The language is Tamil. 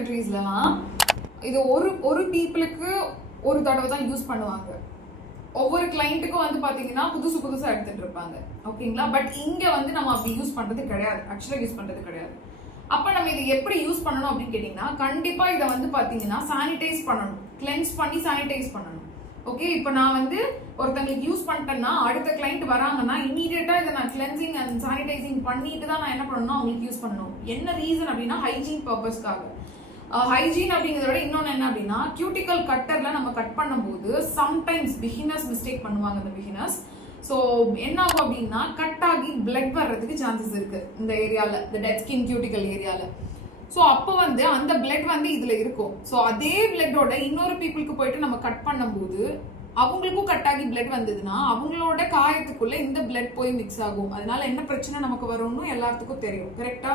கண்ட்ரீஸ்லாம் இது ஒரு பீப்புளுக்கு ஒரு தடவை தான் யூஸ் பண்ணுவாங்க. ஒவ்வொரு கிளைண்ட்டுக்கும் வந்து பாத்தீங்கன்னா புதுசா எடுத்துட்டு இருப்பாங்க. ஓகேங்களா? பட் இங்க வந்து நம்ம அப்படி யூஸ் பண்றது கிடையாது. ஆக்சுவலா யூஸ் பண்றது கிடையாது. அப்ப நம்ம இதை எப்படி யூஸ் பண்ணணும் அப்படின்னு கேட்டீங்கன்னா, கண்டிப்பா இதை வந்து பாத்தீங்கன்னா சானிடைஸ் பண்ணணும். கிளென்ஸ் பண்ணி சானிடைஸ் பண்ணணும். ஓகே, இப்போ நான் வந்து ஒருத்தங்களுக்கு யூஸ் பண்ணிட்டேன்னா அடுத்த கிளைண்ட் வராங்கன்னா இமீடியட்டா இதை நான் கிளென்சிங் அண்ட் சானிடைசிங் பண்ணிட்டு தான் நான் என்ன பண்ணணும், அவங்களுக்கு யூஸ் பண்ணணும். என்ன ரீசன் அப்படின்னா ஹைஜீன் பர்பஸ்க்காக. ஹைஜீன் அப்படிங்கிறத விட இன்னொன்று என்ன அப்படின்னா, கியூட்டிக்கல் கட்டர்ல நம்ம கட் பண்ணும்போது சம்டைம்ஸ் பிகினர்ஸ் மிஸ்டேக் பண்ணுவாங்க. இந்த பிகினர்ஸ் ஸோ என்ன ஆகும் அப்படின்னா கட் ஆகி பிளட் வர்றதுக்கு சான்சஸ் இருக்கு இந்த ஏரியால, இந்த டெட் ஸ்கின் கியூட்டிக்கல் ஏரியால. ஸோ அப்போ வந்து அந்த பிளட் வந்து இதுல இருக்கும். ஸோ அதே பிளட்டோட இன்னொரு பீப்புளுக்கு போயிட்டு நம்ம கட் பண்ணும்போது அவங்களுக்கும் கட் ஆகி பிளட் வந்ததுன்னா அவங்களோட காயத்துக்குள்ள இந்த பிளட் போய் மிக்ஸ் ஆகும். அதனால என்ன பிரச்சனை நமக்கு வரும்னு எல்லாத்துக்கும் தெரியும். கரெக்டா?